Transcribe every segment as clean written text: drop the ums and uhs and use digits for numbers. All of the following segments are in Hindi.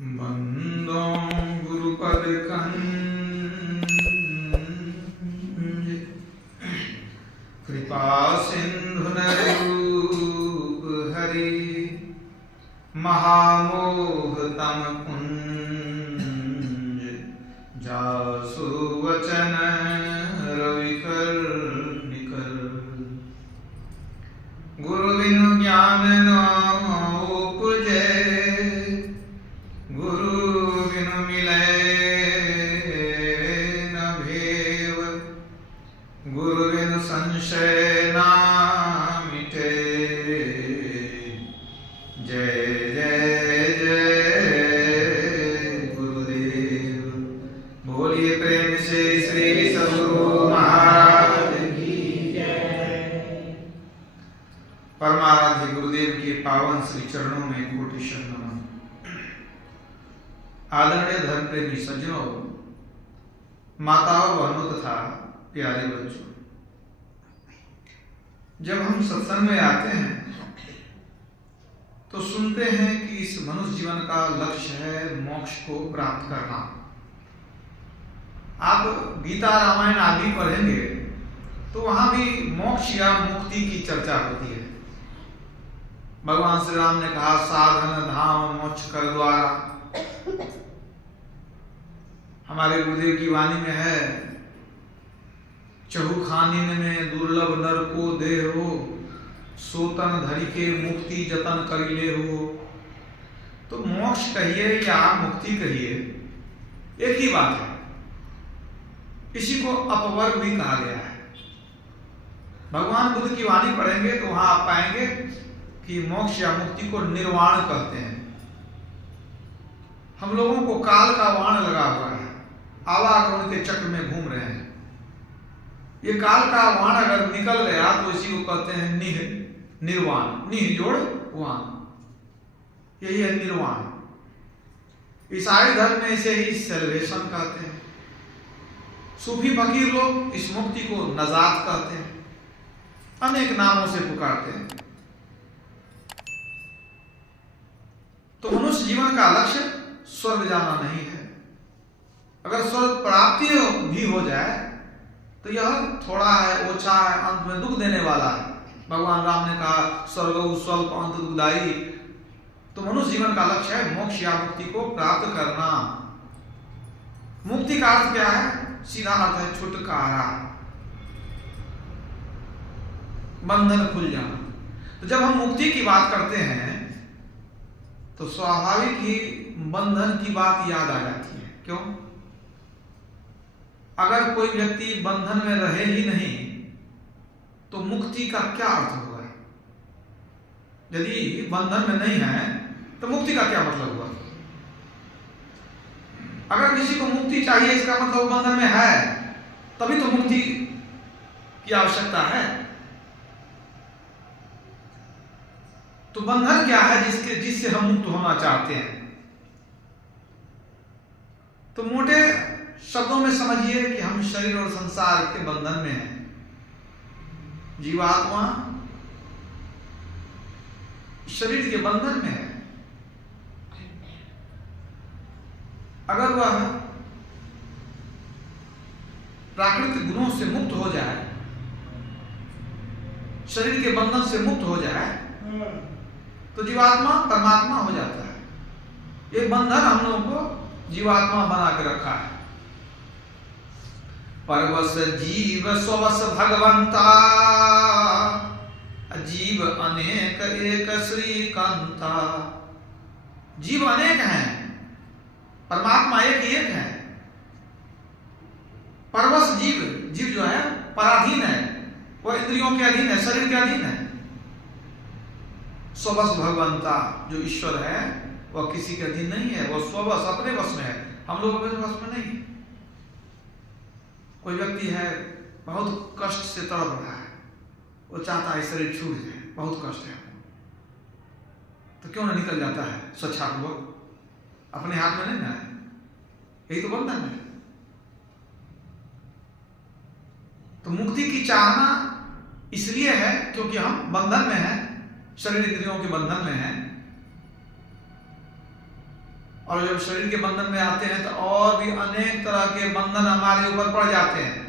बंदो गुरुपद कंज कृपा सिंधु रूप हरि महामोह तम कुंज जासु वचन रविकर निकर गुरु बिनु ज्ञान न उपजे गुरु बिनु मिले न भेव गुरु बिनु संशय ना मिटे जय जय जय गुरुदेव। बोलिए प्रेम से श्री सद्गुरु महाराज की जय। परमाराध्य गुरुदेव के पावन श्री चरणों में कोटि शरण नमन। आदरणीय धर्म प्रेमी सज्जनों, माताओं, बहनों तथा प्यारे बच्चों, जब हम सत्संग में आते हैं तो सुनते हैं कि इस मनुष्य जीवन का लक्ष्य है मोक्ष को प्राप्त करना। आप गीता रामायण आदि पढ़ेंगे तो वहां भी मोक्ष या मुक्ति की चर्चा होती है। भगवान श्री राम ने कहा साधन धाम मोक्ष कर द्वारा। हमारे गुरुदेव की वाणी में है चहु खानिन में दुर्लभ नर को दे हो सोतन धरि के मुक्ति जतन कर ले हो। तो मोक्ष कहिए या मुक्ति कहिए एक ही बात है। इसी को अपवर्ग भी कहा गया है। भगवान बुद्ध की वाणी पढ़ेंगे तो वहां आप पाएंगे कि मोक्ष या मुक्ति को निर्वाण कहते हैं। हम लोगों को काल का वाण लगा हुआ है, आवागमन के चक्र में घूम रहे हैं। ये काल का वाण अगर निकल गया तो इसी को कहते हैं निर्वाण। निह जोड़ वाण, यही है निर्वाण। ईसाई धर्म में इसे ही सेल्वेशन कहते हैं। सूफी फकीर लोग इस मुक्ति को नजात कहते हैं, अनेक नामों से पुकारते हैं। तो मनुष्य जीवन का लक्ष्य स्वर्ग जाना नहीं है। अगर स्वर्ग प्राप्ति भी हो जाए तो यह थोड़ा है, ओछा है, अंत में दुख देने वाला है। भगवान राम ने कहा स्वर्ग स्वल्प अंत दुखदायी। तो मनुष्य जीवन का लक्ष्य है मोक्ष या मुक्ति को प्राप्त करना। मुक्ति का अर्थ क्या है? सीधा अर्थ है छुटकारा, बंधन खुल जाना। तो जब हम मुक्ति की बात करते हैं तो स्वाभाविक ही बंधन की बात याद आ जाती है। क्यों? अगर कोई व्यक्ति बंधन में रहे ही नहीं तो मुक्ति का क्या अर्थ होगा? यदि बंधन में नहीं है तो मुक्ति का क्या मतलब हुआ? अगर किसी को मुक्ति चाहिए इसका मतलब बंधन में है, तभी तो मुक्ति की आवश्यकता है। तो बंधन क्या है जिससे हम मुक्त होना चाहते हैं? तो मोटे शब्दों में समझिए कि हम शरीर और संसार के बंधन में हैं। जीवात्मा शरीर के बंधन में है। अगर वह प्राकृतिक गुणों से मुक्त हो जाए, शरीर के बंधन से मुक्त हो जाए तो जीवात्मा परमात्मा हो जाता है। ये बंधन हम लोगों को जीवात्मा बना के रखा है। परवश जीव स्ववश भगवंता जीव अनेक एक श्रीकांता। जीव अनेक हैं, परमात्मा एक ही एक है। परवश जीव जो है पराधीन है, वह इंद्रियों के अधीन है, शरीर के अधीन है। स्ववश भगवंता जो ईश्वर है वह किसी के अधीन नहीं है, वह स्ववश अपने वश में है। हम लोग अपने वश में नहीं। कोई व्यक्ति है बहुत कष्ट से तड़प रहा है, वो चाहता है शरीर छूट जाए, बहुत कष्ट है, तो क्यों ना निकल जाता है स्वच्छापूर्वक? अपने हाथ में नहीं ना है, यही तो बंधन है। तो मुक्ति की चाहना इसलिए है क्योंकि हम बंधन में हैं, शरीर इंद्रियों के बंधन में हैं। और जब शरीर के बंधन में आते हैं तो और भी अनेक तरह के बंधन हमारे ऊपर पड़ जाते हैं।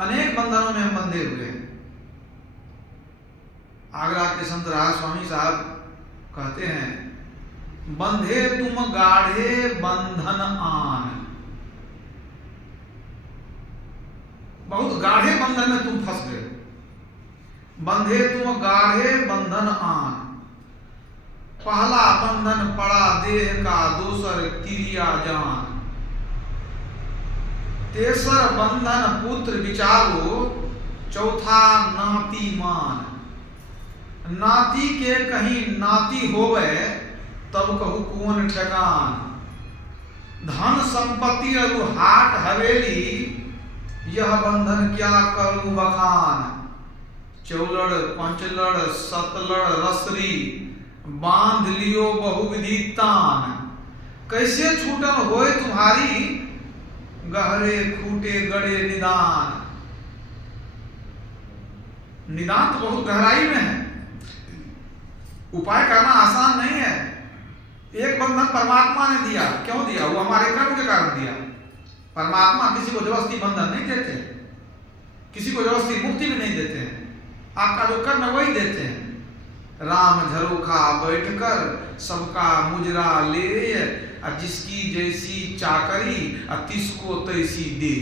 अनेक बंधनों में हम बंधे हुए हैं। आगरा के संत राज स्वामी साहब कहते हैं, बंधे तुम गाढ़े बंधन आन, बहुत गाढ़े बंधन में तुम फंस गए। बंधे तुम गाढ़े बंधन आन, पहला बंधन पड़ा देह का, दूसर तिरिया जान, तेसर बंधन पुत्र विचारो, चौथा नाती मान। नाती के कहीं नाती होवे, तब कहू कौन ठेकान। धन संपत्ति अरु हाट हवेली, यह बंधन क्या करूं बखान। चौलड़ पंचलड़ सतलड़ रसरी, बांध लियो बहुविधि तान। कैसे छूटन होए तुम्हारी, गहरे खूटे गड़े निदान। निदान तो बहुत गहराई में है, उपाय करना आसान नहीं है। एक बंधन परमात्मा ने दिया, क्यों दिया? वो हमारे कर्म के कारण दिया। परमात्मा किसी को जबरदस्ती बंधन नहीं देते, किसी को जबरदस्ती मुक्ति भी नहीं देते हैं। आपका जो कर्म है वही देते हैं। राम झरोखा बैठकर सबका मुजरा ले, जिसकी जैसी चाकरी तिसको तैसी दे।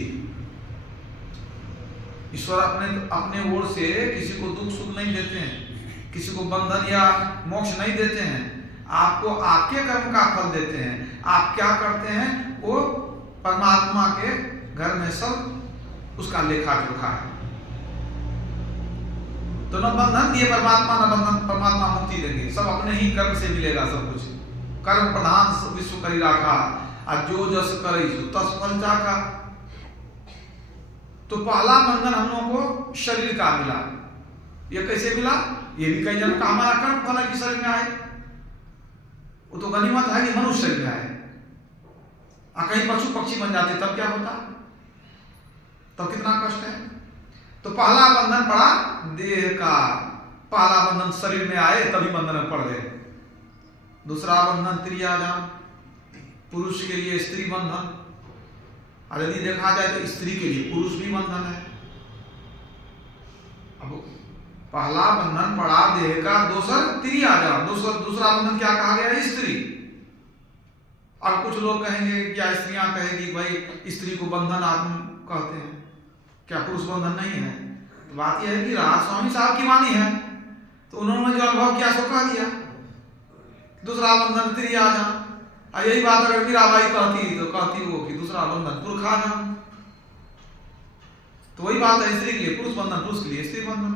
ईश्वर अपने ओर से किसी को दुख सुख नहीं देते हैं, किसी को बंधन या मोक्ष नहीं देते हैं। आपको आपके कर्म का फल देते हैं। आप क्या करते हैं वो परमात्मा के घर में सब उसका लेखा जोखा है। तो न बंधन दिए परमात्मा, न बंधन परमात्मा मुक्ति देंगे। सब अपने ही कर्म से मिलेगा सब कुछ। कर्म प्रधान विश्व करी राखा, और जो जस करे सो तस फल चाखा। तो पहला बंधन हम लोगों को शरीर का मिला। ये कैसे मिला? ये भी कई जन का हमारा कर्म फल है कि शरीर में आए। वो तो गनीमत है कि मनुष्य शरीर में आए। कहीं पशु पक्षी बन जाते तब क्या होता? तब कितना कष्ट है। तो पहला बंधन पड़ा देह का, पहला बंधन शरीर में आए तभी बंधन में पड़ गए। दूसरा बंधन त्रियाजाम, पुरुष के लिए स्त्री बंधन, और यदि देखा जाए तो स्त्री के लिए पुरुष भी बंधन है। अब पहला बंधन पड़ा देह का, दूसरा त्रियाजाम, दूसरा बंधन क्या कहा गया? स्त्री। और कुछ लोग कहेंगे, क्या स्त्रियां कहेगी भाई स्त्री को बंधन आप कहते हैं, क्या पुरुष बंधन नहीं है? तो बात यह है कि राज स्वामी साहब की वाणी है, तो उन्होंने जो अनुभव किया सो कह दिया। दूसरा बंधन त्रियाजाम। यही बात अगर मीराबाई कहती तो कहती वो कि दूसरा बंधन पुरखाजाम। तो वही बात है, स्त्री के लिए पुरुष बंधन, पुरुष के लिए स्त्री बंधन।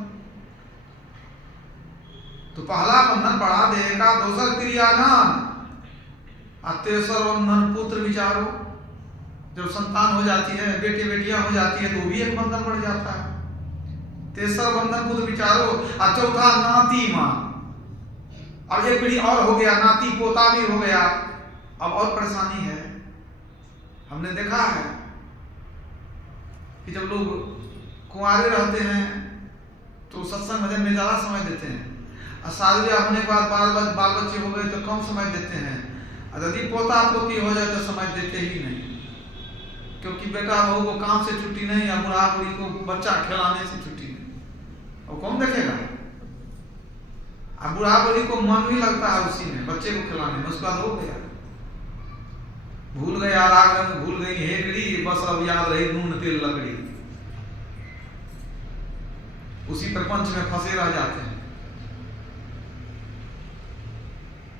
तो पहला बंधन पड़ा देह का, दूसरा त्रियाजाम, तेसर बंधन पुत्र विचारो। जब संतान हो जाती है, बेटे बेटियां हो जाती है, तो भी एक बंधन बढ़ जाता है। तेसर बंधन पुत्र विचारो, और चौथा नाती मां। अब एक पीढ़ी और हो गया, नाती पोता भी हो गया। अब और परेशानी है। हमने देखा है कि जब लोग कुंवारे रहते हैं तो सत्संग भजन में ज्यादा समय देते हैं, और शादी होने के बाद बाल बच्चे हो गए तो कम समय देते हैं। और यदि पोता पोती हो जाए तो समय देते ही नहीं, क्योंकि बेटा बहू को काम से छुट्टी नहीं, या बुढ़ा बुढ़ी को बच्चा खिलाने से छुट्टी नहीं। और कौन देखेगा? अब बुढ़ा बुढ़ी को मन भी लगता है उसी में, बच्चे को खिलाने में। उसके बाद हो गया, भूल गया राग रंग, भूल गई हेकड़ी, बस अब याद रही नून तेल लकड़ी। उसी प्रपंच में फंसे रह जाते हैं।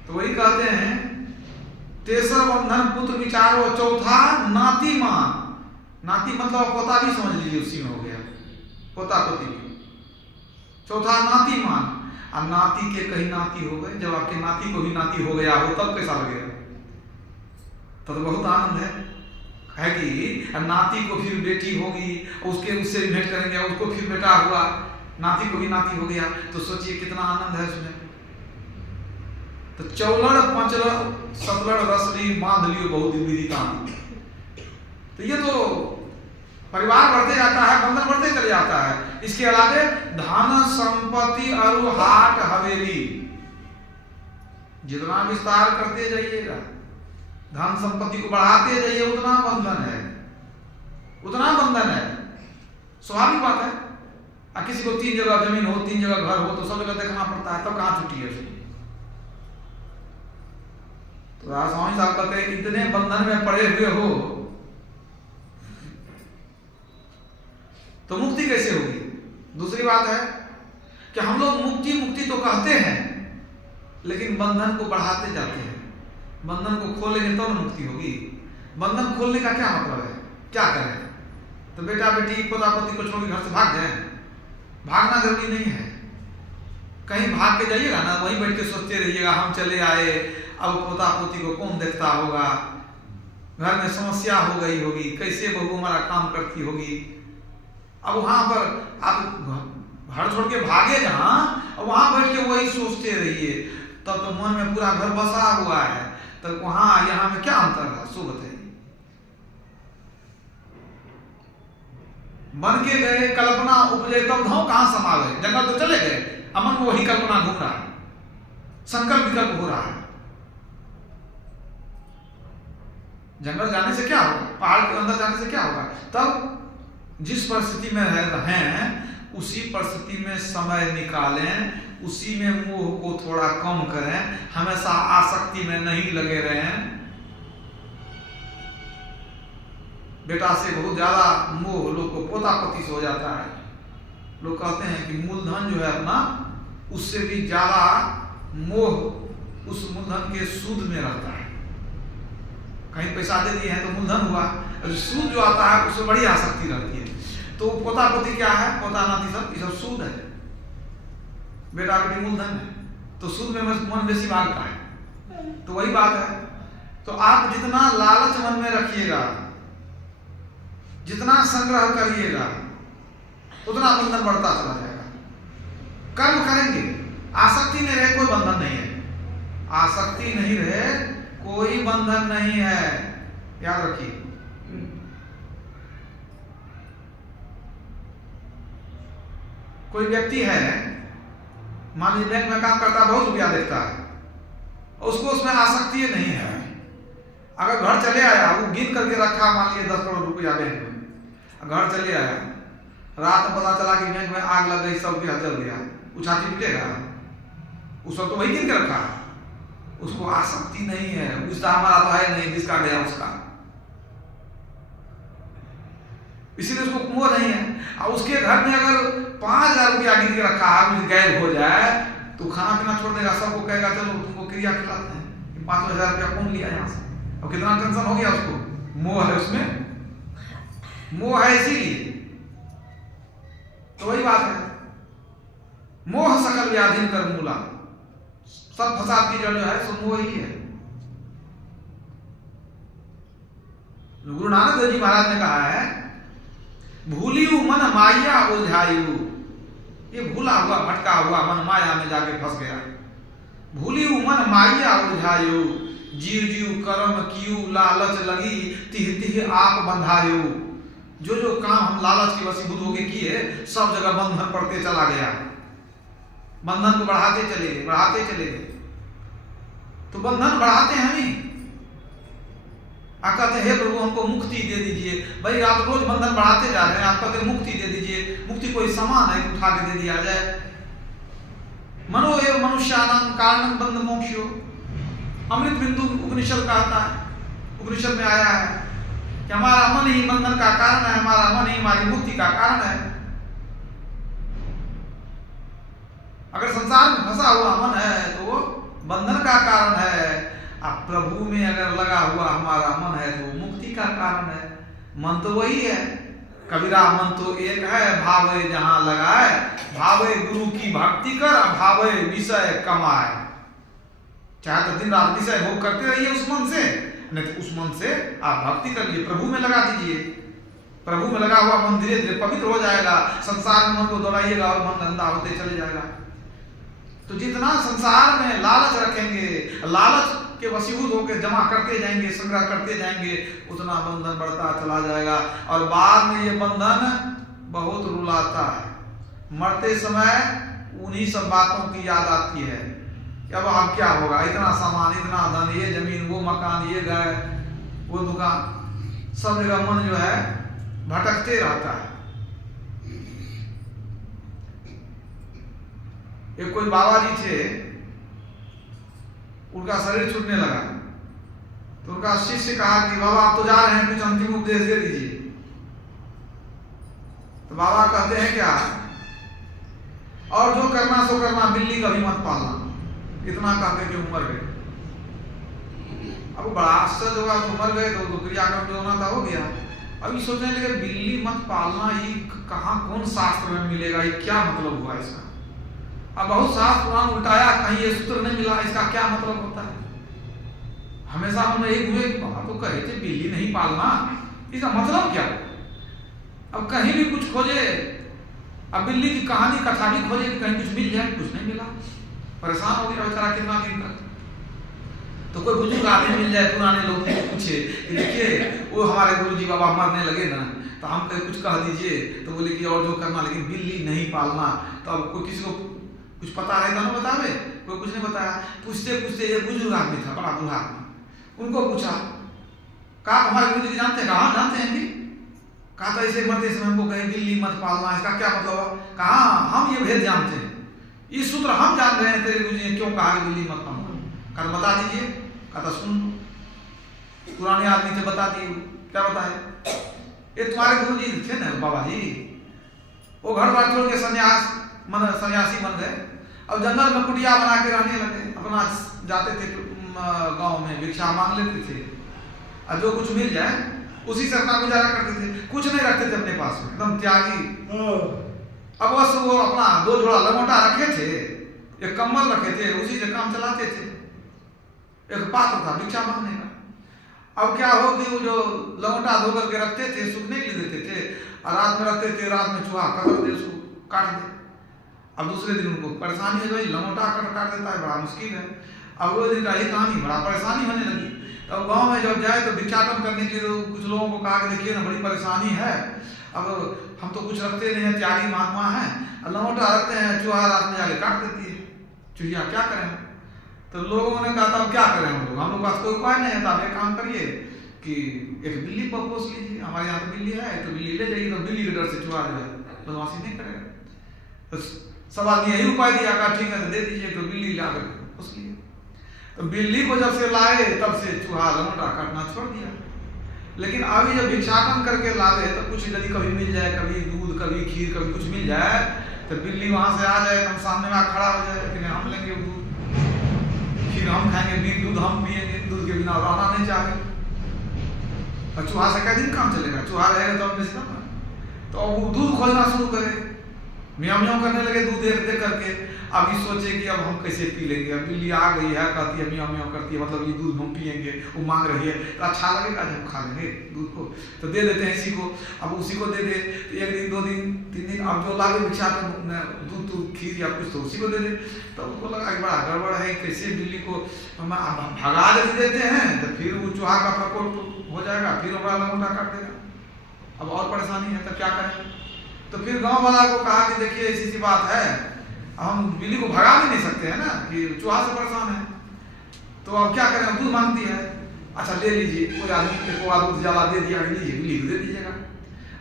तो वही कहते हैं, तेसर बंधन पुत्र विचारो, चौथा नाती मान। नाती मतलब पोता भी समझ लीजिए, उसी में हो गया, पोता पोती भी। चौथा नाती मान। अब नाती के कहीं नाती हो गए, जब आपके नाती को भी नाती हो गया हो तब कैसा लगेगा? तब तो बहुत आनंद है कि नाती को फिर बेटी होगी, उससे भी भेंट करेंगे, उसको फिर बेटा हुआ, नाती को भी नाती हो गया, तो सोचिए कितना आनंद है उसमें। तो चौलड़ पंचलड़ सतलड़ रसरी, बांध लियो बहुविधि तान। तो ये तो परिवार बढ़ते जाता है, बंधन बढ़ते चले जाता है। इसके अलावा धन संपत्ति और हाट हवेली, जितना विस्तार करते जाइएगा धन संपत्ति को बढ़ाते जाइए उतना बंधन है, उतना बंधन है। स्वाभाविक बात है। किसी को 3 जगह जमीन हो, 3 जगह घर हो तो सब जगह देखना पड़ता है, तब कहां छुट्टी है उसकी। तो स्वामी साहब कहते हैं इतने बंधन में पड़े हुए हो तो मुक्ति कैसे होगी। दूसरी बात है कि हम लोग मुक्ति मुक्ति तो कहते हैं लेकिन बंधन को बढ़ाते जाते हैं। बंधन को खोलेंगे तो मुक्ति होगी। बंधन खोलने का क्या मतलब है, क्या करें? तो बेटा बेटी पोता पोती को छोड़ के घर से भाग जाए? भागना जरूरी नहीं है। कहीं भाग के जाइएगा ना, वहीं बैठ के सोचते रहिएगा हम चले आए, अब पोता पोती को कौन देखता होगा, घर में समस्या हो गई होगी, कैसे बहू हमारा काम करती होगी। अब वहां पर आप घर छोड़ के भागे जहां, वहां बैठ के वही सोचते रहिए, तब तो मन में पूरा घर बसा हुआ है। तो वहां यहां में क्या अंतर है? सो बताइए। मन के गए कल्पना उपजे तब धाव कहां समा गए? जंगल तो चले गए, अमन में वही कल्पना घूम रहा है, संकल्प विकल्प हो रहा है। जंगल जाने से क्या होगा, पहाड़ के अंदर जाने से क्या होगा? तब जिस परिस्थिति में हैं उसी परिस्थिति में समय निकालें, उसी में मोह को थोड़ा कम करें, हमेशा आसक्ति में नहीं लगे रहें। बेटा से बहुत ज्यादा मोह लोग को पोता पोती से हो जाता है। लोग कहते हैं कि मूलधन जो है अपना, उससे भी ज्यादा मोह उस मूलधन के सूद में रहता है। कहीं पैसा दे दिए हैं तो मूलधन हुआ, सूद जो आता है उससे बड़ी आसक्ति रहती है। तो पोता पोती क्या है, पोता नाती सब ये सब सूद है, बेटा बेटी मूलधन है, तो सूद में मन बेसी भागता है। तो वही बात है। तो आप जितना लालच मन में रखिएगा, जितना संग्रह करिएगा, उतना बंधन बढ़ता चला जाएगा। कर्म करेंगे, आसक्ति नहीं रहे कोई बंधन नहीं है। आसक्ति नहीं रहे कोई बंधन नहीं है, याद रखिए। कोई व्यक्ति है, मान लीजिए बैंक में काम करता है, बहुत रुपया देखता है, उसको उसमें आसक्ति नहीं है। अगर घर चले आया, वो गिन करके रखा मान लीजिए 10 करोड़ रुपया बैंक में, घर चले आया, रात में पता चला कि बैंक में आग लग गई, सब रुपया जल गया, वो छाती पीटेगा? उस वक्त तो वही गिन के रखा, उसको आसक्ति नहीं है। उसका हमारा तो है नहीं, जिसका गया उसका, इसीलिए उसको मोह नहीं है। और उसके घर में अगर 5000 रुपया गिन के रखा है, कुछ गायब हो जाए तो खाना पीना छोड़ देगा, सबको कहेगा चलो तुमको क्रिया खिलाते हैं। 5000 रुपया कौन लिया यहाँ से? और कितना टेंशन हो गया उसको, मोह है उसमें, मोह है इसीलिए। तो वही बात है, मोह सकल व्याधि कर मूला, सब फसाद की जड़ जो है सो मोह ही है। गुरु नानक देव जी महाराज ने कहा है, भूलियु मन माया उलझायु, ये भूला हुआ भटका हुआ मन माया में जाके फंस गया। भूलियु मन माया उलझायु, जीव जीव कर्म कियु लालच लगी, तिह तिह आप बंधायु। जो जो काम हम लालच के वशीभूत होके किए, सब जगह बंधन पड़ते चला गया। बंधन को बढ़ाते चले गए, बढ़ाते चले गए। तो बंधन बढ़ाते हैं हम ही। आप कहते हैं हे प्रभु हमको मुक्ति दे दीजिए। भाई आप रोज बंधन बढ़ाते जा रहे हैं, आप कहते हैं मुक्ति दे दीजिए। मुक्ति कोई सामान है कि उठा के दे दिया जाए? मनो एव मनुष्यानां कारणं बंध मोक्षो, अमृत बिंदु उपनिषद कहता है, उपनिषद में आया है कि हमारा मन ही बंधन का कारण है, हमारा मन ही हमारी मुक्ति का कारण है। अगर संसार में फंसा हुआ मन है तो वो बंधन का कारण है। अब प्रभु में अगर लगा हुआ हमारा मन है तो मुक्ति का कारण है। मन तो वही है, कबीरा मन तो एक है, भावे जहां लगाए, भावे गुरु की भक्ति कर, भावे विषय कमाए। चाहे तो दिन रात विषय भोग करते रहिए उस मन से, नहीं तो उस मन से आप भक्ति करिए, प्रभु में लगा दीजिए। प्रभु में लगा हुआ मन धीरे धीरे पवित्र हो जाएगा। संसार में मन को दौड़ाइएगा और मन गंदा होते चले जाएगा। तो जितना संसार में लालच रखेंगे, लालच के वशीभूत होकर जमा करते जाएंगे, संग्रह करते जाएंगे, उतना बंधन बढ़ता चला जाएगा। और बाद में ये बंधन बहुत रुलाता है। मरते समय उन्हीं सब बातों की याद आती है। कि अब क्या होगा, इतना सामान, इतना धन, ये जमीन, वो मकान, ये गाय, वो दुकान, सब जगह मन जो है भटकते रहता है। एक कोई बाबा जी थे, उनका शरीर छूटने लगा, तो उनका शिष्य कहा कि बाबा आप तो जा रहे हैं, कुछ अंतिम उपदेश दे दीजिए। तो बाबा कहते हैं क्या, और जो करना सो करना, बिल्ली कभी मत पालना। इतना कहते कि उमर गए। अब बड़ा आश्चर्य होगा, तो मर गए तो क्रियाक्रम जो होना था हो गया। अभी सोचने लगे बिल्ली मत पालना, ये कहाँ, कौन शास्त्र में मिलेगा, ये क्या मतलब हुआ इसका। अब बहुत शास्त्र पुराण उल्टाया, कहीं ये सूत्र नहीं मिला, इसका क्या मतलब होता है। हमेशा हम यही हुए तो कहे थे बिल्ली नहीं पालना, इसका मतलब क्या। अब कहीं भी कुछ खोजे, अब बिल्ली की कहानी कथा भी खोजे कि कहीं कुछ मिल जाए, कुछ नहीं मिला। परेशान हो गया बेचारा कितना दिन तक। तो कोई बुजुर्ग आदमी मिल जाए, पुराने लोग पूछे कि देखिए वो हमारे गुरुजी बाबा मरने लगे ना, तो हम कुछ कह दीजिए, तो बोले कि और जो करना, लेकिन बिल्ली नहीं पालना। तो अब कोई किसी को कुछ पता रहता ना बतावे, कोई कुछ नहीं बताया। पूछते पूछते ये बुजुर्ग आदमी था, बड़ा बूढ़ा आदमी, उनको पूछा, कहा हमारे गुरुजी जानते हैं? कहा जानते हैं जी। कहा तो ऐसे मरते समय हमको कहीं बिल्ली मत पालना, इसका क्या मतलब। कहा हम ये भेद जानते हैं, ये सूत्र हम जान रहे हैं, तेरे गुरुजी ने क्यों कहा कि बिल्ली मत पालना। कहा बता दीजिए। कहा सुन, पुराने आदमी थे, बता दिए। क्या बताए, ये तुम्हारे गुरुजी थे ना बाबा जी, वो घर बार छोड़ के सन्यासी बन गए। अब जंगल में कुटिया बना के रहने लगे, अपना जाते थे गांव में, भिक्षा मांग लेते थे, और जो कुछ मिल जाए उसी से अपना गुजारा करते थे, कुछ नहीं रखते थे अपने पास में, एकदम त्यागी। अब बस वो अपना 2 जोड़ा लंगोटा रखे थे, एक कम्बल रखे थे, उसी से काम चलाते थे। एक पात्र था भिक्षा मांगने का। अब क्या हो कि वो जो लंगोटा धो करके रखते थे, सूखने के लिए देते थे, और रात में रखते थे, रात में चूहा कतर दे, उसको काट दे। अब दूसरे दिन उनको परेशानी है, भाई लंगोटा काट देता है, बड़ा मुश्किल है। अब वो दिन का ही कहानी, बड़ा परेशानी होने लगी। तो गांव में जब जाए तो भिक्षाटन करने के लिए तो कुछ लोगों को कहा कि देखिए ना बड़ी परेशानी है, अब हम तो कुछ रखते नहीं है, त्यागी महात्मा है, लंगोटा रखते हैं, चूहा रात में जाके काट देती है चुहिया, क्या करें। तो लोगों ने कहा था अब क्या करें हम लोग पास कोई उपाय नहीं है, तो आप एक काम करिए कि एक बिल्ली को पोस लीजिए, हमारे यहाँ तो बिल्ली है, तो बिल्ली ले जाइए, तो बिल्ली के डर से चूहा जो है बदमाशी नहीं करेगा। तो सब आदमी यही उपाय दिया, कहा ठीक है तो दे दीजिए। तो बिल्ली लाकर पोस लिए। तो बिल्ली को जब से लाए तब से चूहा लंगोटा काटना छोड़ दिया। लेकिन अभी जब भिक्षाटन करके लावे तो कुछ यदि कभी मिल जाए, कभी दूध, कभी खीर, कभी कुछ मिल जाए, तो बिल्ली वहां से आ जाए, हम सामने में खड़ा हो जाए कि नहीं हम लेंगे दूध, खीर हम खाएंगे, दूध हम पिएंगे, दूध के बिना रहना नहीं चाहे। और चूहा से क्या दिन काम चलेगा, चूहा रहेगा तो हम बेचना। तो वो दूध खोजना शुरू करे, म्याऊ म्याऊ करने लगे दूध देख करके। अब ये सोचे कि अब हम कैसे पी लेंगे, अब बिल्ली आ गई है, कहती है म्याऊ म्याऊ करती है, मतलब ये दूध हम पिएंगे, वो मांग रही है, तो अच्छा लगेगा जब खा लेंगे दूध को, तो दे देते हैं इसी को। अब उसी को दे दे, तो 1 दिन 2 दिन 3 दिन, अब जो लागे भिक्षा दूध खीर या कुछ तो उसी को दे दे। तो उसको लगा बड़ा गड़बड़ है, कैसे बिल्ली को हम भगा देते हैं, तो फिर वो चूहा का प्रकोप हो जाएगा, फिर बड़ा लंगोटा काट देगा। अब और परेशानी है, तो क्या करें। तो फिर गांव वाला को कहा कि देखिए ऐसी सी बात है, हम बिल्ली को भगा भी नहीं सकते हैं ना, कि चूहा से परेशान है, तो अब क्या करें, दूध मांगती है, अच्छा ले लीजिए। कोई आदमी को दूध ज्यादा दे दिया, लीजिए बिल्ली को दे दीजिएगा।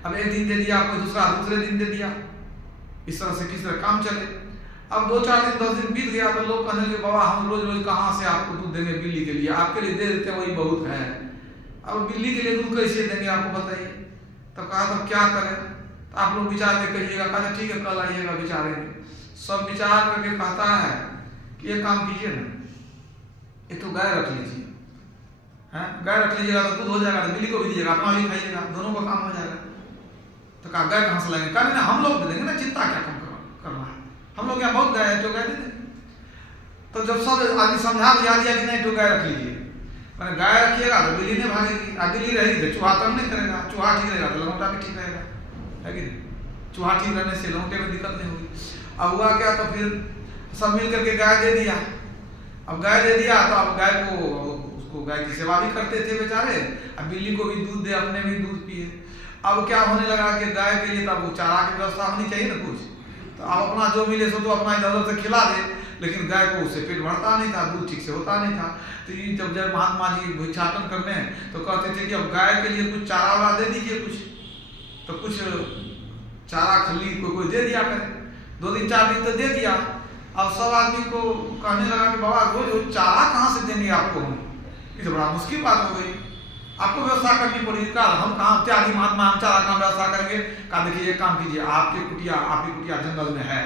अब 1 दिन दे दिया, कोई दूसरे दिन दे दिया, इस तरह से किस तरह काम चले। अब 2-4 दिन 10 दिन बीत गया, तो लोग कहने लगे बाबा हम रोज रोज कहाँ से आपको दूध देंगे बिल्ली के लिए, आपके लिए दे देते हैं वही बहुत है, अब बिल्ली के लिए दूध कैसे देंगे आपको बताइए। तो कहा तो क्या करें, तो आप लोग विचार के कहिएगा। कहा ठीक है कल आइएगा विचारेंगे। सब विचार करके कहता है कि एक काम कीजिए ना, एक तो गाय रख लीजिए, है गाय रख लीजिएगा तो दूध हो जाएगा, तो बिल्ली को भी दीजिएगा, अपना भी खाइएगा, दोनों का काम हो जाएगा। तो कहा गाय कहाँ से लाएंगे, कहा हम लोग दे देंगे ना, चिंता क्या कम करना है, हम लोग यहाँ बहुत गाय है, तो गाय दे देंगे। तो जब सब आदमी समझा बुझा दिया कि नहीं तो गाय रख लीजिए, मैंने गाय रखिएगा तो बिल्ली नहीं भागेगी, और बिल्ली रहेगी तो चूहा तंग नहीं करेगा, चूहा ठीक रहेगा तो लंगोटा भी ठीक रहेगा, है कि नहीं। चूहा ठीक रहने से लंगोटे में दिक्कत नहीं होगी। अब हुआ क्या, तो फिर सब मिल करके गाय दे दिया। अब गाय दे दिया तो अब गाय को उसको गाय की सेवा भी करते थे बेचारे, अब बिल्ली को भी दूध दे, अपने भी दूध पिए। अब क्या होने लगा कि गाय के लिए तब चारा की व्यवस्था होनी चाहिए ना कुछ, तो अब अपना जो मिले सो तो अपना इधर उधर से खिला दे। लेकिन गाय को उससे पेट भरता नहीं था, दूध ठीक से होता नहीं था। तो ये जब महात्मा जी भिक्षाटन करने तो कहते थे कि अब गाय के लिए कुछ चारा वाला दे दीजिए, कुछ तो कुछ चारा खल्ली कोई दे दिया करे। 2 दिन 4 दिन तो दे दिया। अब सब आदमी को कहने लगा कि बाबा रोज चारा कहाँ से देंगे आपको हम, ये तो बड़ा मुश्किल बात हो गई, आपको व्यवस्था करनी पड़ेगी। कहा हम कहाँ त्यागी महात्मा, हम चारा कहाँ व्यवस्था करेंगे। कहा देखिए एक काम कीजिए, आपकी कुटिया जंगल में है,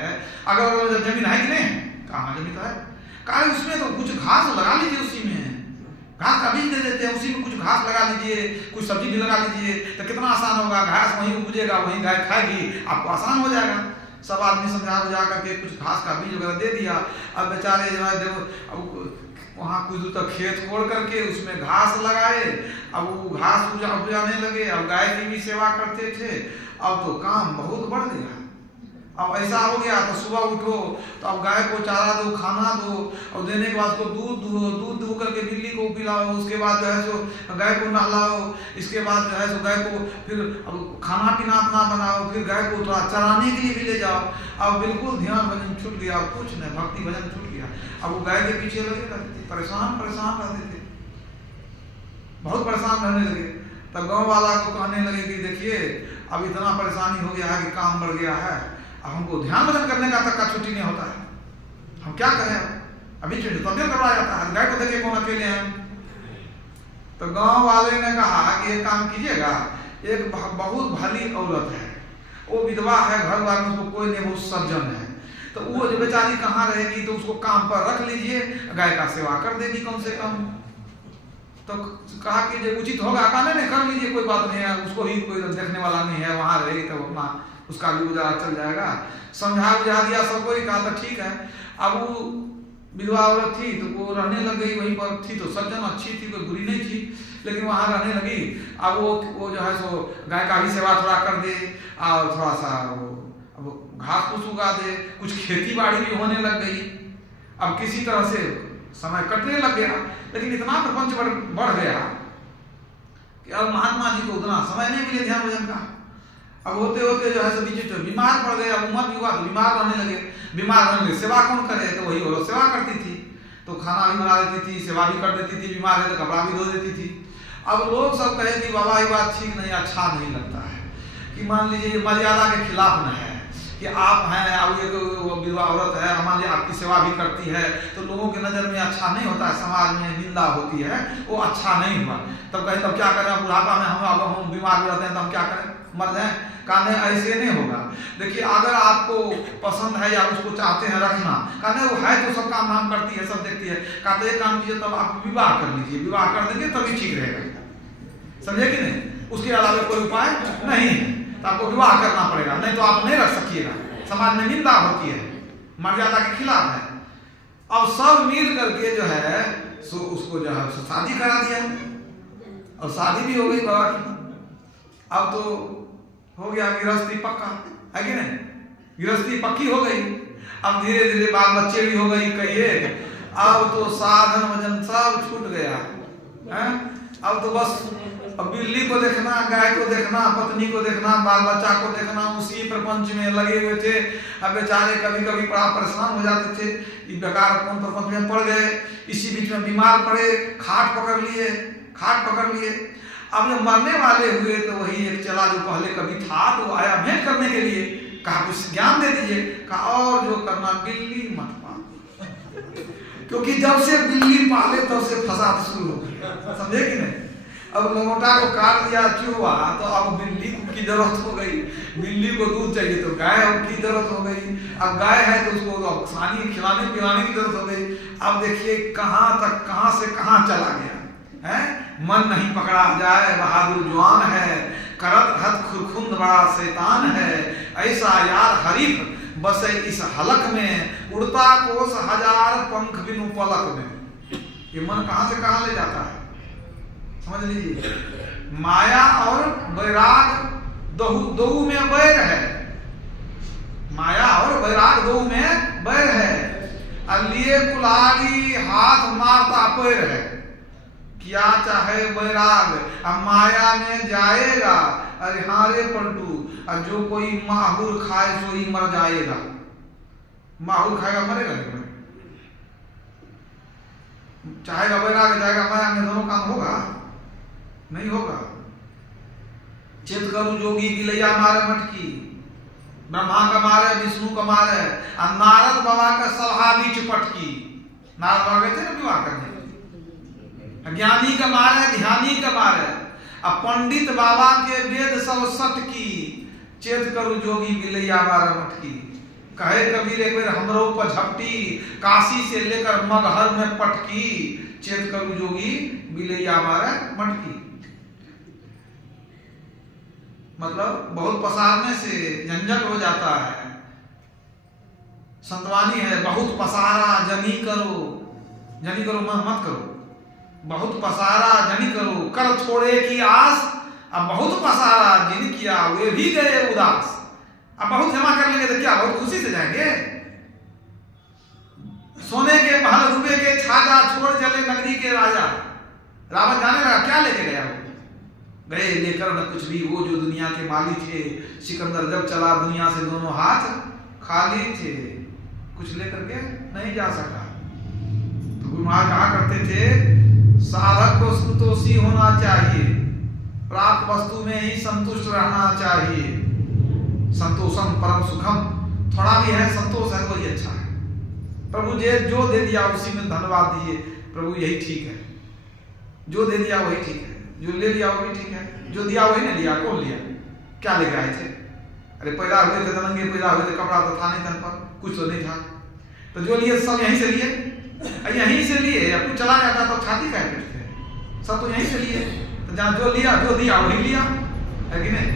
अगर जमीन है कि नहीं, कहाँ जमीन तो है, कहा उसमें तो कुछ घास लगा लीजिए, उसी में घास का बीज दे देते हैं, उसी में कुछ घास लगा लीजिए, कुछ सब्जी भी लगा लीजिए, तो कितना आसान होगा, घास वहीं उपजेगा, वहीं गाय खाएगी, आपको आसान हो जाएगा। सब आदमी समझा बुझा करके कुछ घास का बीज वगैरह दे दिया। अब बेचारे जो है अब वहाँ कुछ दूर तक खेत कोड़ करके उसमें घास लगाए। अब वो घास उपजाने लगे, अब गाय की भी सेवा करते थे। अब तो काम बहुत बढ़ गया। अब ऐसा हो गया तो सुबह उठो तो अब गाय को चारा दो, खाना दो, और देने के बाद उसको दूध दो करके बिल्ली को पिलाओ, उसके बाद जो है सो गाय को नहलाओ, इसके बाद जो है सो गाय को फिर अब खाना पीना अपना बनाओ, फिर गाय को थोड़ा चराने के लिए भी ले जाओ। अब बिल्कुल ध्यान भजन छूट गया, कुछ नहीं, भक्ति भजन छूट गया। अब वो गाय के पीछे लगे रहते थे, परेशान रहते थे, बहुत परेशान रहने लगे। तब गाँव वाला को कहने लगे कि देखिए अब इतना परेशानी हो गया है कि काम बढ़ गया है, अब हमको ध्यान भजन करने का तक का छुट्टी नहीं होता है, हम क्या करें। अभी तबियत गड़बड़ा जाता है, गाय को देखे कौन अकेले हैं। तो गांव वाले ने कहा कि एक काम कीजिएगा, एक बहुत भली औरत है, वो विधवा है, घर द्वार में उसको कोई नहीं, बहुत सज्जन है, तो वो जो बेचारी कहाँ रहेगी, तो उसको काम पर रख लीजिए, गाय का सेवा कर देगी कम से कम। तो कहा कि जो उचित होगा, कहा नहीं कर लीजिए, कोई बात नहीं है, उसको ही कोई देखने वाला नहीं है, वहां रहेगी तो अपना उसका भी गुजारा चल जाएगा। समझा बुझा दिया सबको, कहा था ठीक है। अब वो विधवा औरत थी तो वो रहने लग गई वहीं पर, थी तो सज्जन अच्छी थी, कोई बुरी नहीं थी, लेकिन वहां रहने लगी। अब वो जो है सो गाय का भी सेवा थोड़ा कर दे, और थोड़ा सा वो घास फूस उगा दे, कुछ खेती बाड़ी भी होने लग गई। अब किसी तरह से समय कटने लग गया, लेकिन इतना प्रपंच बढ़ गया कि अब महात्मा जी को उतना समय नहीं मिले ध्यान भजन का। अब होते होते जो है सो बीच बीमार पड़ गए, अब उम्र भी हुआ तो बीमार रहने लगे। बीमार रहने लगे, सेवा कौन करे, तो वही औरत सेवा करती थी, तो खाना भी बना देती थी, सेवा भी कर देती थी, बीमार है तो कपड़ा भी धो देती थी। अब लोग सब कहे कि बाबा ये बात ठीक नहीं, अच्छा नहीं लगता है, कि मान लीजिए मर्यादा के खिलाफ न है कि आप हैं, अब एक विधवा औरत है, मान लीजिए आपकी सेवा भी करती है, तो लोगों की नज़र में अच्छा नहीं होता है, समाज में निंदा होती है, वो अच्छा नहीं हुआ। तब कहे तब क्या करें, बुढ़ापा में हम बीमार भी रहते हैं तो हम क्या करें, मर जाएं। कहने ऐसे नहीं होगा। देखिए अगर आपको पसंद है या उसको चाहते हैं रखना, कहने वो है तो सब काम धाम करती है, सब देखती है, कहते एक काम कीजिए तब आप विवाह कर लीजिए, विवाह कर देंगे तभी ठीक रहेगा, समझे कि नहीं। उसके अलावा कोई उपाय नहीं है, तो आपको विवाह करना पड़ेगा, नहीं तो आप नहीं रख सकिएगा, समाज में निंदा होती है, मर्यादा के खिलाफ है। अब सब मिल करके जो है सो उसको जो है शादी करा दिया, और शादी भी हो गई बाबा की। अब तो हो गया गृहस्थी पक्का है कि नहीं, गृहस्थी पक्की हो गई। अब धीरे धीरे बाल बच्चे भी हो गई कहिए, अब तो साधन वजन सब छूट गया है। अब तो बस अब बिल्ली को देखना, गाय को देखना, पत्नी को देखना, बाल बच्चा को देखना, उसी प्रपंच में लगे हुए थे। अब बेचारे कभी कभी बड़ा परेशान हो जाते थे, ये बेकार कौन प्रपंच में पड़ गए। इसी बीच में बीमार पड़े, खाट पकड़ लिए। अब जब मरने वाले हुए तो वही एक चला जो पहले कभी था, तो आया भेंट करने के लिए, कहा कुछ ज्ञान दे दीजिए। कहा और जो करना बिल्ली मत पालो, क्योंकि जब से बिल्ली पाले तब से फसाद शुरू हो गया, समझे कि नहीं। अब लोटा को काट दिया चूहा, तो अब बिल्ली की जरूरत हो गई, बिल्ली को दूध चाहिए तो गाय की जरूरत हो गई, अब गाय है तो उसको खाने खिलाने पिलाने की जरूरत हो गई। अब देखिए कहाँ से कहाँ चला गया है। मन नहीं पकड़ा जाए बहादुर जवान है, करत हद खुरखुंद बड़ा शैतान है, ऐसा यार हरीफ बसे इस हलक में, उड़ता कोस हजार पंख बिनु पलक में। ये मन कहाँ से कहाँ ले जाता है, समझ लीजिए। माया और वैराग दो में बैर है, माया और वैराग दो में बैर है। लिए कुल्हाड़ी हाथ मारता पैर है, क्या चाहे वैराग अब माया में जाएगा। अरे हारे पलटू, और जो कोई माहूर खाए सो ही मर जाएगा। माहूर खाएगा मरेगा नहीं, चाहेगा वैराग्य, जाएगा माया में, दोनों काम होगा? नहीं होगा। चित करू जोगी बिलैया मारे मटकी, ब्रह्मा का मारे, विष्णु का मारे, और नारद बाबा का सभा बीच पटकी। नारद बाबा गए थे ना विवाह करने, ज्ञानी का मारे, ध्यानी का मारे, अब पंडित बाबा के वेद सब सटकी, चेत करू जोगी बिलैया मारे मटकी। कहे कबीर एक बेर हमरो पर झपटी, काशी से लेकर मगहर में पटकी, चेत करू जोगी बिलैया मारे मटकी। मतलब बहुत पसारने से झंझट हो जाता है। संतवानी है, बहुत पसारा जनी करो, जनी करो मत करो, बहुत पसारा जनी करो, कर छोड़े की आस, अब बहुत पसारा जिन किया वे भी गए उदास। अब बहुत जमा कर लेंगे तो क्या बहुत खुशी से जाएंगे? सोने के महल रुपए के छाजा, छोड़ चले नगरी के राजा। रावण जाने लगा क्या लेके गया वो? गए लेकर न कुछ भी, वो जो दुनिया के मालिक थे। सिकंदर जब चला दुनिया से दोनों हाथ खाली थे, कुछ लेकर के नहीं जा सका। तो गुरु महाराज कहा करते थे, साधक को संतोषी होना चाहिए, प्राप्त वस्तु में ही संतुष्ट रहना चाहिए। संतोषम परम सुखम, थोड़ा भी है संतोष है तो ही अच्छा है। प्रभु जी जो दे दिया उसी में धन्यवाद दिए, प्रभु यही ठीक है। जो दे दिया वही ठीक है, जो ले लिया वो भी ठीक है, जो दिया वही नहीं लिया। कौन लिया? क्या लेकर आए थे? अरे पैदा हुए थे नंगे, पैदा हुए थे, कपड़ा तो था नहीं तन पर, कुछ तो नहीं था। तो जो लिए सब यहीं से लिए, यहीं से लिए। या कुछ चला जाता तो छाती का पीटते, सब तो यहीं से लिए। तो जहाँ जो लिया, जो दिया वही लिया, है कि नहीं?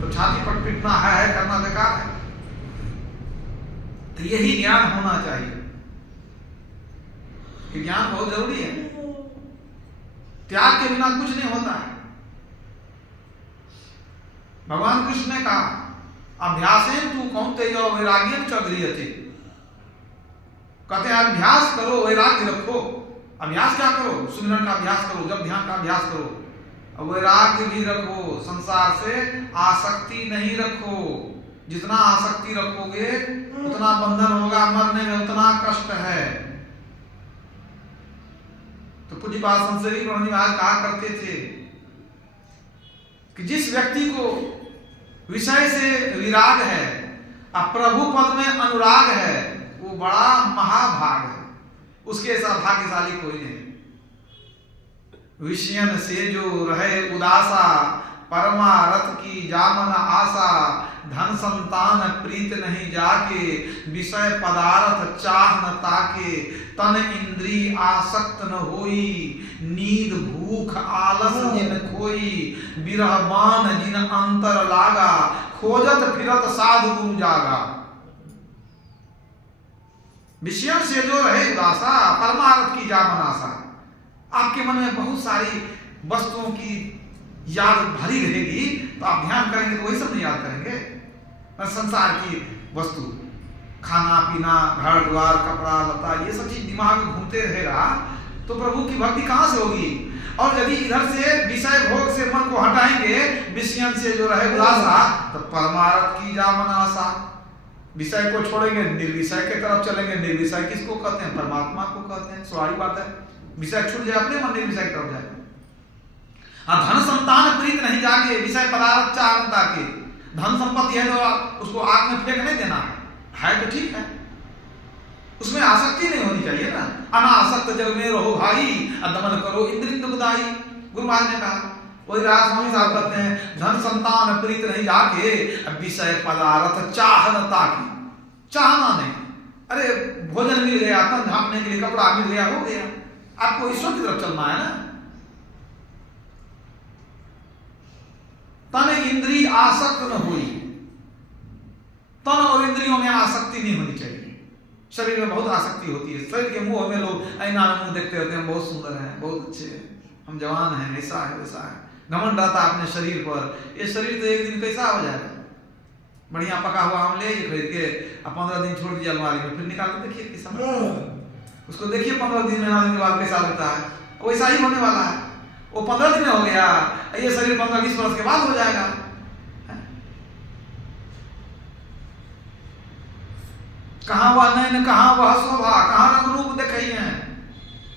तो छाती पर पीटना है करना बेकार है। तो यही ज्ञान होना चाहिए कि ज्ञान बहुत जरूरी है। त्याग के बिना कुछ नहीं होता है। भगवान कृष्ण ने कहा, अभ्यासेन तू कौन्तेय वैराग्यं च गृह्यते। कहते हैं अभ्यास करो, वैराग्य रखो। अभ्यास क्या करो? सुमिरन का अभ्यास करो, जब ध्यान का अभ्यास करो, वैराग्य भी रखो, संसार से आसक्ति नहीं रखो। जितना आसक्ति रखोगे उतना बंधन होगा, मरने में उतना कष्ट है। तो पूज्यपाद संतश्री प्रभु महाराज कहा करते थे कि जिस व्यक्ति को विषय से विराग है और प्रभु पद में अनुराग है, वो बड़ा महाभाग है, उसके ऐसा भाग्यशाली कोई नहीं। विषयन से जो रहे उदासा, परमारथ की जामन आशा, धन संतान प्रीत नहीं जाके, विषय पदार्थ चाह न ताके, तन इंद्री आसक्त न होई, नींद भूख आलस जिन खोई, बिरह बान जिन अंतर लागा, खोजत फिरत साधु गुरु जागा। विषयों से जो रहे उदासा, परमार्थ की जामन आशा। आपके मन में बहुत सारी वस्तुओं की याद भरी रहेगी, तो आप ध्यान करेंगे तो वही सब नहीं याद करेंगे। संसार की वस्तु, खाना पीना, घर द्वार, कपड़ा लता, ये सब चीज दिमाग में घूमते रहेगा तो प्रभु की भक्ति कहां से होगी? और यदि इधर से विषय भोग से मन को हटाएंगे, विषयन से जो रहे उदासा, तो परमार्थ की जामन आशा। विषय को छोड़ेंगे, निर्विषय के तरफ चलेंगे। निर्विषय किसको कहते हैं? परमात्मा को कहते हैं। स्वाभाविक बात है, विषय छूट जाए अपने मन निर्विषय की तरफ जाए। धन संतान प्रीत नहीं जाके, विषय पदार्थ चाहता के। धन संपत्ति है तो उसको आग में फेंक नहीं देना है तो ठीक है, उसमें आसक्ति नहीं होनी चाहिए ना। अनासक्त जग में रहो भाई, दमन करो इंद्रिय दुखदाई। गुरु महाराज ने कहा, वही राज स्वामी साहब कहते हैं, धन संतान प्रीत नहीं जाके, विषय पदार्थ चाहनता की, चाहना नहीं। अरे भोजन मिल गया, तन ढांपने के लिए कपड़ा मिल गया, हो गया। आपको ईश्वर की तरफ चलना है ना। तन इंद्रिय आसक्त न हुई, तन और इंद्रियों में आसक्ति नहीं होनी चाहिए। शरीर में बहुत आसक्ति होती है। शरीर के मुंह में लोग ऐना में मुंह देखते रहते हैं, बहुत सुंदर हैं, बहुत अच्छे हैं, हम जवान हैं, ऐसा है वैसा है, घमंड रहता है अपने शरीर पर। ये शरीर तो एक दिन कैसा हो जाएगा? बढ़िया पका हुआ हम ले खरीद के 15 दिन छोड़ दिया अलमारी में, फिर निकाल के देखिए कैसा, उसको देखिए 15 दिन महीना दिन के बाद कैसा लगता है। वैसा ही होने वाला है। वो 15 दिन में हो गया, ये शरीर 15-20 वर्ष के बाद हो जाएगा। कहाँ वह नैन, कहाँ वह शोभा, कहाँ रंग रूप देखई है।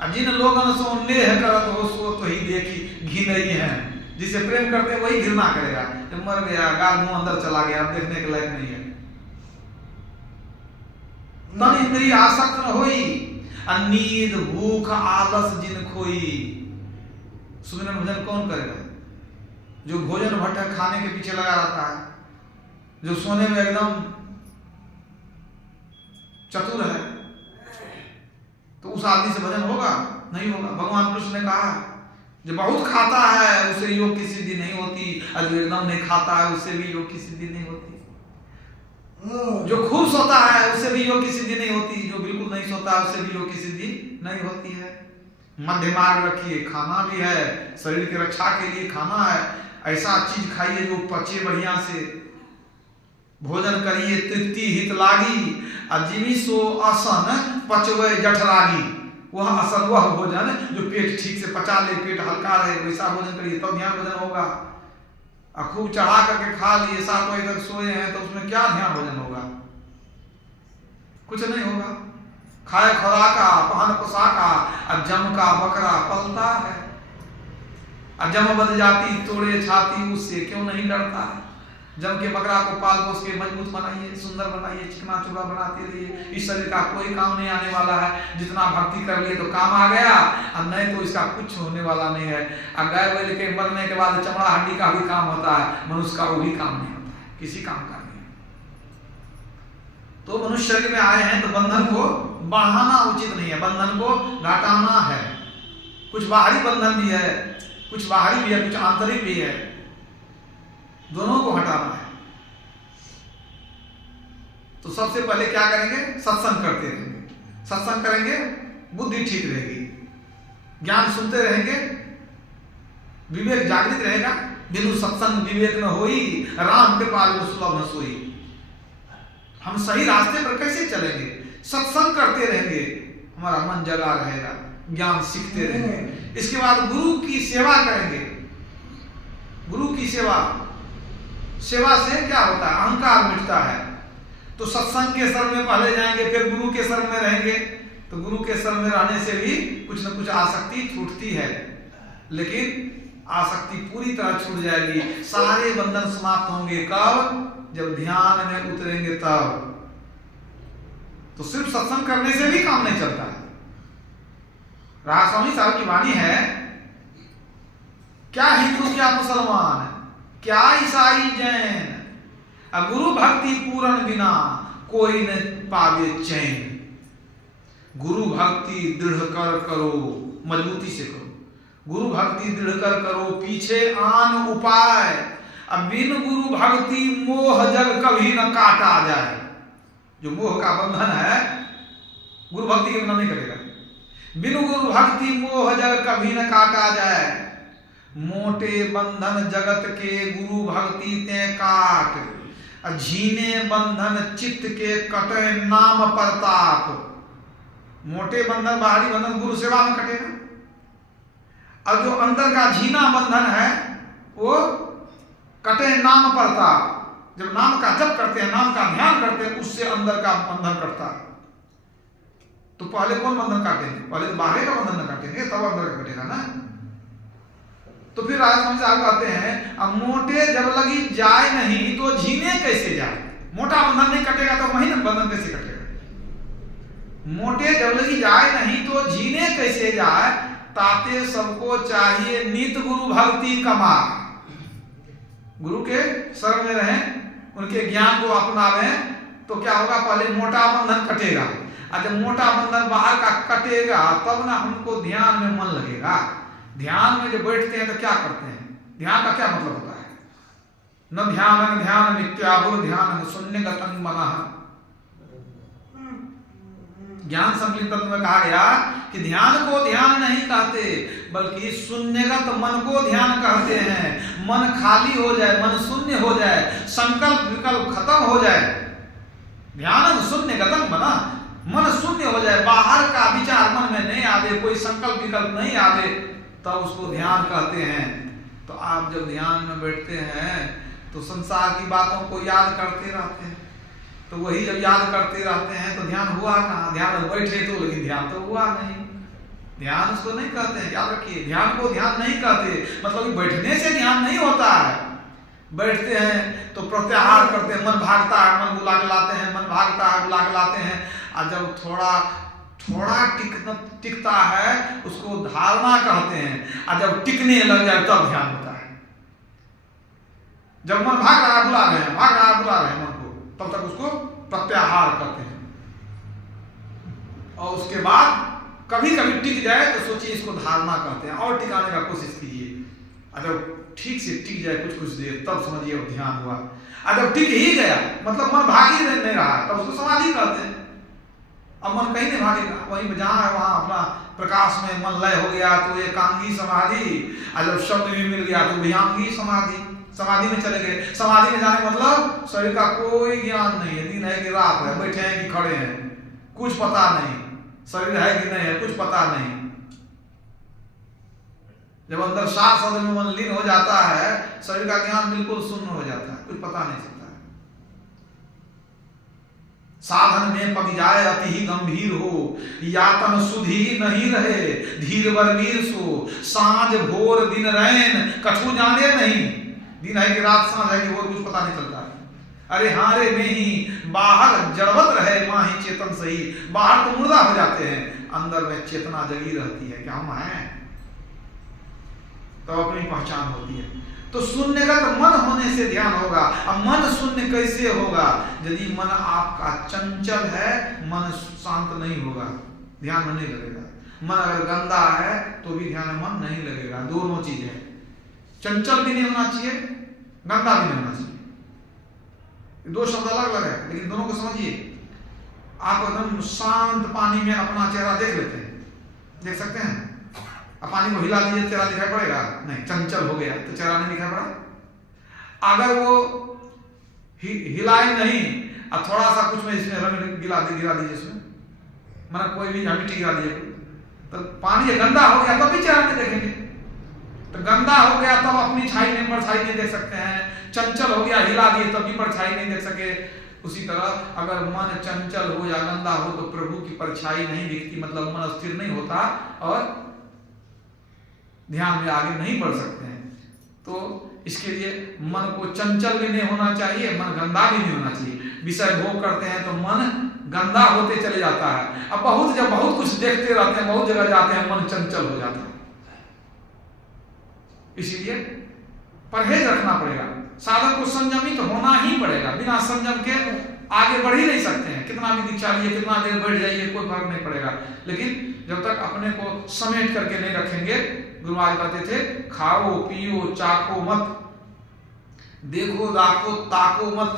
जिन लोगन सो नेह करत हो सो तो ही देखी घी नहीं है। जिसे प्रेम करते वही घृणा करेगा। जब मर गया गाल मुंह अंदर चला गया, देखने के लायक नहीं है। तन इंद्रिय आसक्त न होई, नींद भूख आलस जिन खोई। सुमिरन भजन कौन करेगा? जो भोजन भट्ट खाने के पीछे लगा रहता है, जो सोने में एकदम चतुर है, तो उस आदमी से भजन होगा? नहीं होगा। भगवान कृष्ण ने कहा जो बहुत खाता है उसे योग की सिद्धि नहीं होती, और जो एकदम नहीं खाता है उसे भी योग की सिद्धि नहीं होती। जो खूब सोता है उसे भी योग की सिद्धि नहीं होती, जो बिल्कुल नहीं सोता है उसे भी योग की सिद्धि नहीं होती है। मध्य मार्ग रखिए, खाना भी है, शरीर की रक्षा के लिए खाना है, ऐसा चीज खाइए जो पचे बढ़िया से। भोजन करिए तृप्ति हित लागी, जिमी सो असन पचवे जठरागी। वह असल वह भोजन जो पेट ठीक से पचा ले, पेट हल्का रहे, वैसा भोजन करिए, तब ध्यान भोजन होगा। खूब चढ़ा करके खा लिए, 7 बजे तक सोए हैं, तो उसमें क्या ध्यान भोजन होगा? कुछ नहीं होगा। खाए खुराका पहन पोशाका, जम का बकरा पलता है। जम बद जाती तोड़े छाती, उससे क्यों नहीं डरता? जम के बकरा को पाल पोस के मजबूत बनाइए, सुंदर बनाइए, चिकना चूड़ा बनाते रहिए। इस शरीर का कोई काम नहीं आने वाला है। जितना भक्ति कर लिए तो काम आ गया, और नहीं तो इसका कुछ होने वाला नहीं है। और गाय बैल के मरने के बाद चमड़ा हड्डी का भी काम होता है, मनुष्य का वो भी काम नहीं होता है, किसी काम का नहीं। तो मनुष्य शरीर में आए हैं तो बंधन को बढ़ाना उचित नहीं है, बंधन को घटाना है। कुछ बाहरी बंधन भी है, कुछ बाहरी भी है, कुछ आंतरिक भी है, दोनों को हटाना है। तो सबसे पहले क्या करेंगे? सत्संग करते रहेंगे। सत्संग करेंगे, बुद्धि ठीक रहेगी, ज्ञान सुनते रहेंगे, विवेक जागृत रहेगा। बिनु सत्संग विवेक न होई, राम कृपा बिनु सुलभ न सोई। हम सही रास्ते पर कैसे चलेंगे? सत्संग करते रहेंगे, हमारा मन जगा रहेगा, ज्ञान सीखते रहेंगे। इसके बाद गुरु की सेवा करेंगे। गुरु की सेवा, सेवा से क्या होता है? अहंकार मिटता है। तो सत्संग के शरण में पहले जाएंगे, फिर गुरु के शरण में रहेंगे। तो गुरु के शरण में रहने से भी कुछ न कुछ आसक्ति छूटती है, लेकिन आसक्ति पूरी तरह छूट जाएगी। सारे बंधन समाप्त होंगे कब? जब ध्यान में उतरेंगे तब। तो सिर्फ सत्संग करने से भी काम नहीं चलता है। राज स्वामी साहब की वाणी है, क्या हिंदू क्या मुसलमान, क्या ईसाई जैन, गुरु भक्ति पूर्ण बिना कोई न पावे चैन। गुरु भक्ति दृढ़ कर करो, मजबूती से करो। गुरु भक्ति दृढ़ कर करो, पीछे आन उपाय। अब बिन गुरु भक्ति मोह जग कभी न काटा जाए। जो मोह का बंधन है, गुरु भक्ति के बिना नहीं कटेगा। बिन गुरु भक्ति मोह जग कभी न काटा जाए। मोटे बंधन जगत के गुरु भक्ति ते काट, झीने बंधन चित्त के कटे नाम प्रताप। मोटे बंधन बाहरी बंधन गुरु सेवा में कटेगा, और जो अंदर का झीना बंधन है वो कटे नाम प्रताप। जब नाम का जप करते हैं, नाम का ध्यान करते हैं, उससे अंदर का बंधन कटता है। तो पहले कौन बंधन काटेंगे? पहले तो बाहर का बंधन न काटेंगे, तब अंदर का कटेगा ना। तो फिर राज स्वामी साहब कहते हैं, अब मोटे जब लगी जाए नहीं तो झीने कैसे जाए। मोटा बंधन नहीं कटेगा तो वही बंधन कैसे कटेगा? मोटे जब लगी जाए नहीं तो झीने कैसे जाए। ताते सबको चाहिए नित गुरु भक्ति कमा। गुरु के शरण में रहें, उनके ज्ञान को अपनावें, तो क्या होगा? पहले मोटा बंधन कटेगा, और जब मोटा बंधन बाहर का कटेगा तब ना हमको ध्यान में मन लगेगा। ध्यान में जब बैठते हैं तो क्या करते हैं? ध्यान का क्या मतलब होता है? न ध्यान ध्यान मिथ्याहो ध्यान शून्यगतं मनः। ज्ञान संकलित में कहा गया कि ध्यान को ध्यान नहीं कहते, बल्कि शून्यगत मन को ध्यान कहते हैं। मन खाली हो जाए, मन शून्य हो जाए, संकल्प विकल्प खत्म हो जाए। ध्यान शून्यगतं मनः, मन शून्य हो जाए, बाहर का विचार मन में नहीं आवे, कोई संकल्प विकल्प नहीं आवे, तब उसको ध्यान कहते हैं। तो आप जब ध्यान में बैठते हैं तो संसार की बातों को याद करते रहते हैं। तो वही जब याद करते रहते हैं तो ध्यान हुआ कहाँ? ध्यान में बैठे तो, लेकिन ध्यान तो हुआ नहीं। ध्यान उसको नहीं कहते हैं, याद रखिए। ध्यान को ध्यान नहीं कहते, मतलब बैठने से ध्यान नहीं होता है। बैठते हैं तो प्रत्याहार करते हैं, मन भागता है, मन बुला के लाते हैं, मन भागता है, बुला के लाते हैं। और जब थोड़ा टिकता है उसको धारणा कहते हैं, और जब टिकने लग जाए तब ध्यान होता है। जब मन भाग रहा है बुला रहे हैं, भाग रहा है बुला रहे हैं मन को, तब तक उसको प्रत्याहार करते हैं। और उसके बाद कभी कभी टिक जाए तो सोचिए इसको धारणा कहते हैं, और टिकाने का कोशिश कीजिए। जब ठीक से टिक जाए कुछ देर, तब समझिए वो ध्यान हुआ। और जब टिक ही गया, मतलब मन भाग ही नहीं रहा, तब उसको समाधि कहते हैं। अब मन कहीं नहीं भागेगा, वहीं जहां है वहां अपना प्रकाश में मन लय हो गया तो एकांगी समाधि। और जब शब्द भी मिल गया तो विहंगी समाधि, समाधि में चले गए। समाधि में जाने मतलब शरीर का कोई ज्ञान नहीं है, दिन है कि रात है, बैठे हैं कि खड़े हैं, कुछ पता नहीं, शरीर है कि नहीं है, कुछ पता नहीं। जब अंदर सात शब्द में मन लीन हो जाता है, शरीर का ज्ञान बिल्कुल शून्य हो जाता है, कुछ पता नहीं चलता है। साधन में पग जाए अति ही गंभीर हो, यातन सुधी नहीं रहे, धीर बरवीर सो, सांझ भोर दिन रैन कछु जाने नहीं। दिन है कि रात, सांझ है कि भोर, कुछ पता नहीं चलता है। अरे हारे में ही बाहर जड़वत रहे माही चेतन सही। बाहर तो मुर्दा हो जाते हैं, अंदर में चेतना जगी रहती है कि हम हैं, तो अपनी पहचान होती है। तो शून्य का तो मन होने से ध्यान होगा। अब मन शून्य कैसे होगा? यदि मन आपका चंचल है, मन शांत नहीं होगा, ध्यान में नहीं लगेगा। मन अगर गंदा है तो भी ध्यान में मन नहीं लगेगा। दोनों चीज है, चंचल भी नहीं होना चाहिए, गंदा भी नहीं होना चाहिए। दो शब्द अलग अलग है, लेकिन दोनों को समझिए। आप एकदम शांत पानी में अपना चेहरा देख लेते हैं, देख सकते हैं? अब पानी को हिला दीजिए, चेहरा दिखाई पड़ेगा? नहीं, चंचल हो गया तो चेहरा नहीं दिखाई पड़ा। अगर वो हिलाए नहीं और थोड़ा सा कुछ में इसमें रंग गिरा दीजिए, इसमें मतलब कोई भी मिट्टी गिरा दीजिए, तो पानी गंदा हो गया तब भी चेहरा नहीं देखेंगे। तो गंदा हो गया तब अपनी छाई नहीं, परछाई नहीं देख सकते हैं। चंचल हो गया, हिला दिए तब भी परछाई नहीं देख सके। उसी तरह अगर मन चंचल हो या गंदा हो तो प्रभु की परछाई नहीं दिखती, मतलब मन स्थिर नहीं होता और ध्यान में आगे नहीं बढ़ सकते हैं। तो इसके लिए मन को चंचल भी नहीं होना चाहिए, मन गंदा भी नहीं होना चाहिए। विषय भोग करते हैं तो मन गंदा होते चले जाता है। अब जब बहुत कुछ देखते रहते हैं, बहुत जगह जाते हैं, मन चंचल हो जाता है। इसीलिए परहेज रखना पड़ेगा, साधक को संयमित होना ही पड़ेगा। बिना संयम के आगे बढ़ ही नहीं सकते हैं। कितना भी दीक्षा लिए, कितना देर बैठ जाइए, कोई फर्क नहीं पड़ेगा। लेकिन जब तक अपने को समेट करके नहीं रखेंगे, गुरु महाराज कहते थे, खाओ पियो चाखो मत, देखो दाखो ताको मत,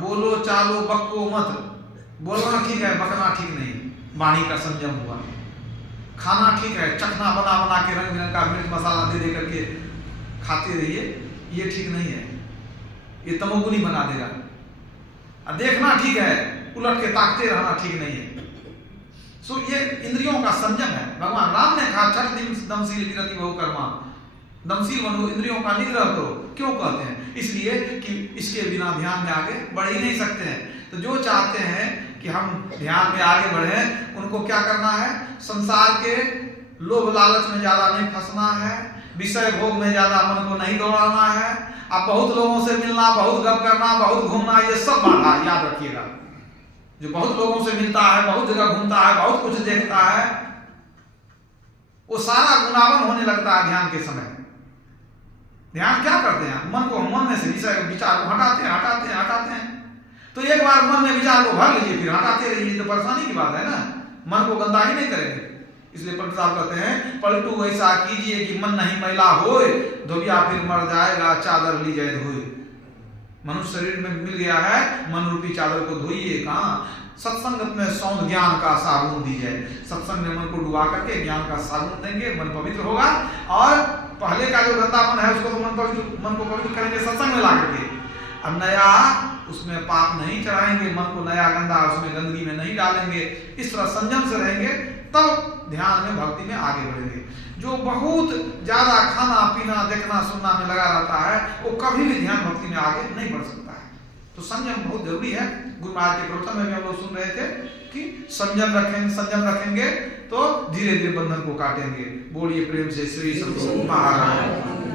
बोलो चालो बक्को मत। बोलना ठीक है, बकना ठीक नहीं, वाणी का संयम हुआ। खाना ठीक है, चखना बना बना के रंग बिरंग का मिर्च मसाला दे करके खाते रहिए, ये ठीक नहीं है, ये तमोगुनी बना देगा। और देखना ठीक है, उलट के ताकते रहना ठीक नहीं है। सो ये इंद्रियों का संयम है। भगवान राम ने कहा, छठ दिन दमशील विरति बहु कर्मा, दमशील बनो, इंद्रियों का निग्रह करो। क्यों कहते हैं? इसलिए कि इसके बिना ध्यान में आगे बढ़ ही नहीं सकते हैं। तो जो चाहते हैं कि हम ध्यान में आगे बढ़े, उनको क्या करना है? संसार के लोभ लालच में ज्यादा नहीं फंसना है, विषय भोग में ज्यादा मन को नहीं दौड़ाना है। अब बहुत लोगों से मिलना, बहुत गप करना, बहुत घूमना, ये सब बाधा, याद रखिएगा। जो बहुत लोगों से मिलता है, बहुत जगह घूमता है, बहुत कुछ देखता है, वो सारा गुनावन होने लगता है ध्यान के समय। ध्यान क्या करते हैं? मन को, मन में से विचार को हटाते हैं। तो एक बार मन में विचार को भर लीजिए, फिर हटाते रहिए, तो परेशानी की बात है ना। मन को गंदा ही नहीं करेंगे। इसलिए पंडित साहब कहते हैं, पलटू ऐसा कीजिए कि मन नहीं मैला होए, धोबिया फिर मर जाएगा चादर ली जाए धोए। मनुष्य शरीर में मिल गया है, मन रूपी चादर को धोइए। कहाँ? सत्संग में सौंध ज्ञान का साबुन दीजिए। सत्संग में मन को डुबा करके ज्ञान का साबुन देंगे, मन पवित्र होगा। और पहले का जो गंदापन है उसको तो मन को पवित्र करेंगे सत्संग में ला करके। अब नया उसमें पाप नहीं चढ़ाएंगे, मन को नया गंदा उसमें गंदगी में नहीं डालेंगे। इस तरह संयम से रहेंगे, तब ध्यान में, भक्ति में आगे बढ़ेंगे। जो बहुत ज्यादा खाना पीना देखना सुनना में लगा रहता है, वो कभी भी ध्यान भक्ति में आगे नहीं बढ़ सकता है। तो संयम बहुत जरूरी है। गुरु महाराज के प्रवचन में भी हम लोग सुन रहे थे कि संयम रखेंगे तो धीरे धीरे बंधन को काटेंगे। बोलिए प्रेम से श्री सतगुरु महाराज।